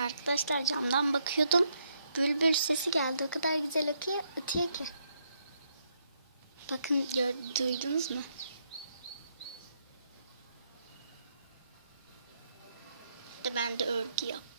Arkadaşlar camdan bakıyordum. Bülbül sesi geldi. O kadar güzel ötüyor ki. Bakın duydunuz mu? Ben de örgü yaptım.